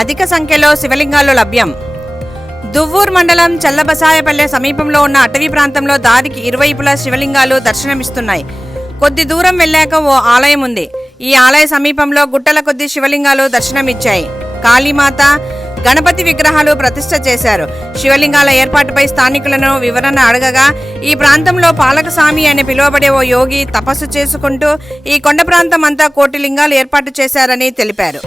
అధిక సంఖ్యలో శివలింగాలు లభ్యం. దువ్వూరు మండలం చల్లబసాయపల్లె సమీపంలో ఉన్న అటవీ ప్రాంతంలో దారికి ఇరువైపులా శివలింగాలు దర్శనమిస్తున్నాయి. కొద్ది దూరం వెళ్ళాక ఓ ఆలయం ఉంది. ఈ ఆలయ సమీపంలో గుట్టల కొద్ది శివలింగాలు దర్శనమిచ్చాయి. కాళీమాత, గణపతి విగ్రహాలు ప్రతిష్ఠ చేశారు. శివలింగాల ఏర్పాటుపై స్థానికులను వివరణ అడగగా, ఈ ప్రాంతంలో పాలకస్వామి అని పిలువబడే ఓ యోగి తపస్సు చేసుకుంటూ ఈ కొండ ప్రాంతం అంతా కోటి లింగాలు ఏర్పాటు చేశారని తెలిపారు.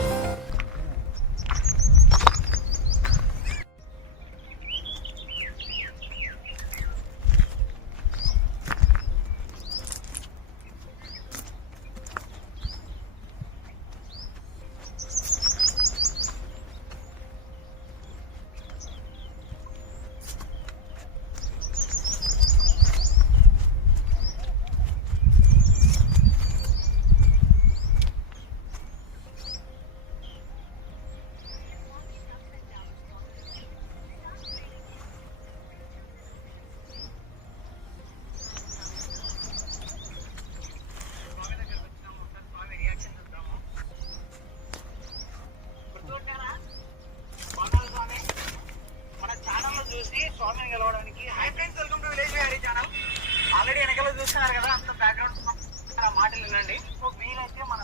స్వామిని గెలవడానికి hi friends, welcome to village Vihari channel. Already వెనకాల చూస్తున్నారు కదా, అంత బ్యాక్గ్రౌండ్ మాటలు వినండి. సో వీలైతే మన